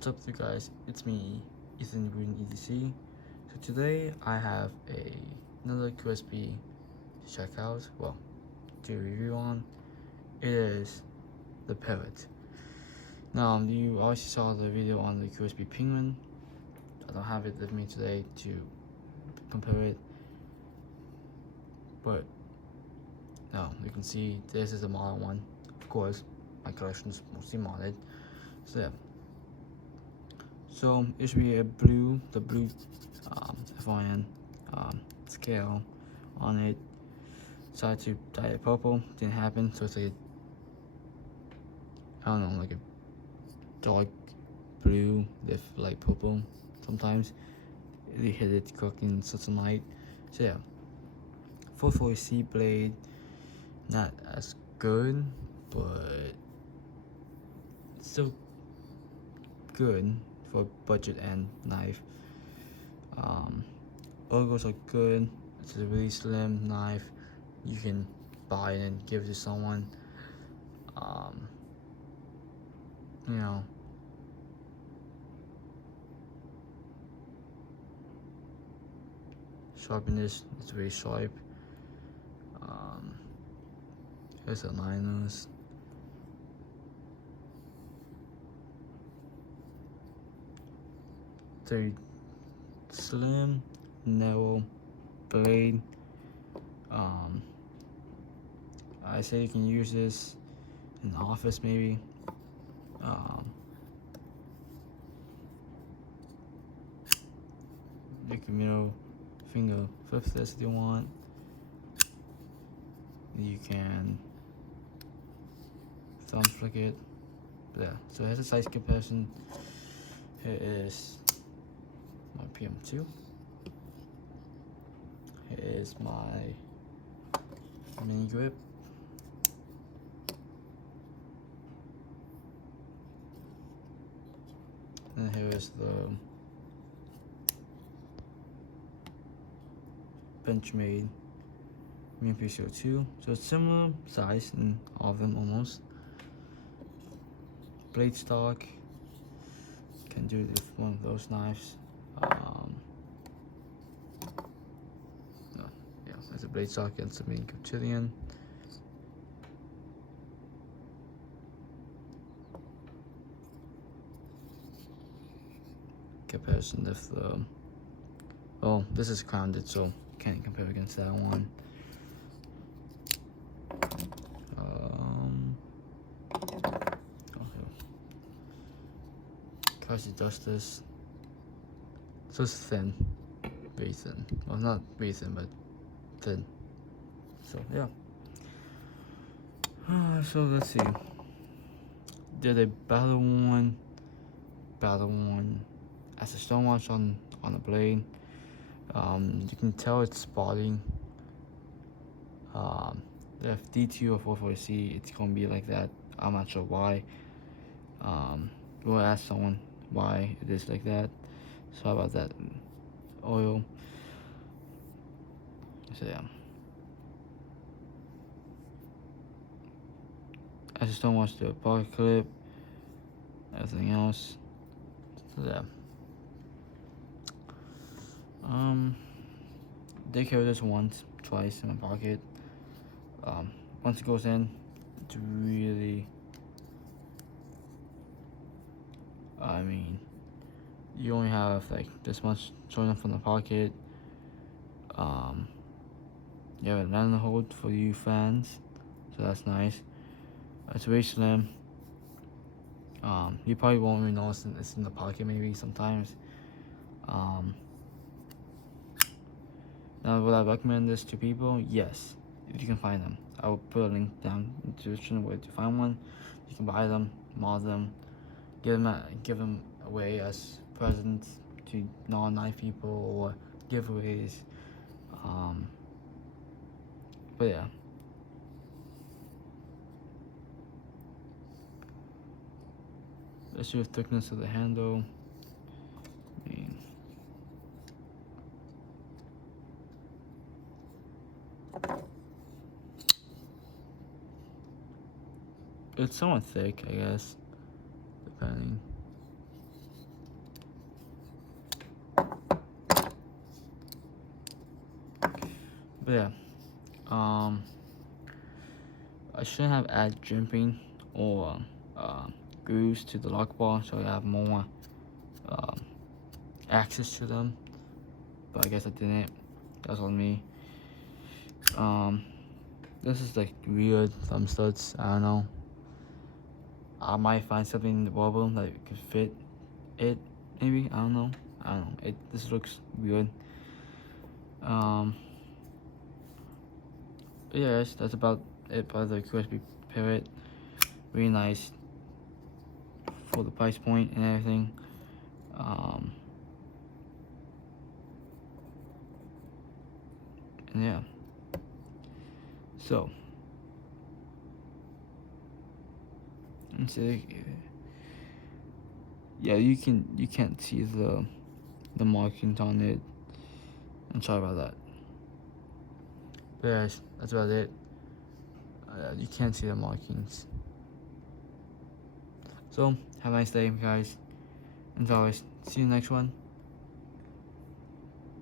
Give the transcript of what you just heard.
What's up with you guys? It's me, Ethan Green EDC. So today I have another Qsp to check out, well, to review on. It is the Parrot. Now, you already saw the video on the Qsp Penguin. I don't have it with me today to compare it, but now you can see this is a modded one. Of course, my collection is mostly modded. So yeah. So it should be the blue FON scale on it. Decided to dye it purple, didn't happen, so it's like I don't know, like a dark blue with light purple. Sometimes they hit it cooking such a light. So yeah, 440C blade, not as good, but still good for budget and knife. Logos are good. It's a really slim knife. You can buy it and give it to someone. You know, sharpness, it's very sharp. Here's the liners. Very slim, narrow blade. I say you can use this in the office maybe. You can middle finger flip this if you want. You can thumb flick it. But yeah, so here's a size comparison. Here is my PM2. Here is my mini grip. And here is the Benchmade Mini PCO2. So it's similar size in all of them almost. Blade stock. Can do it with one of those knives. Yeah, there's a blade stock and some mini cotillion. Comparison of the, well, this is grounded, so can't compare against that one. Crazy Justice. So it's thin, very thin. Well, not very thin, but thin. So yeah. So let's see. Did a battle one as a stonewatch on the blade. You can tell it's spotting. If D2 or 440C, it's gonna be like that. I'm not sure why. We'll ask someone why it is like that. Sorry about that. Oil. So yeah. I just don't watch the pocket clip. Everything else. So yeah. They carry this once, twice in my pocket. Once it goes in, it's really, I mean, you only have like this much showing up from the pocket. You have a lanyard hold for you fans, so that's nice. It's very slim. You probably won't even notice it's in the pocket maybe sometimes. Now, would I recommend this to people? Yes, if you can find them. I will put a link down in the description where to find one. You can buy them, mod them, give them away as presents to non-knife people or giveaways. But yeah. Let's see the thickness of the handle. It's somewhat thick, I guess, depending. But yeah, I shouldn't have added jumping or grooves to the lock ball, so I have more access to them. But I guess I didn't. That's on me. This is like weird thumb studs. I don't know. I might find something in the bubble that could fit it. Maybe, I don't know. This looks weird. Yes, that's about it by the Qsp Parrot. Really nice for the price point and everything. And yeah. So let's see. Yeah, you can't see the markings on it. I'm sorry about that. But yes, that's about it. You can't see the markings. So have a nice day, guys. And as always, see you in the next one.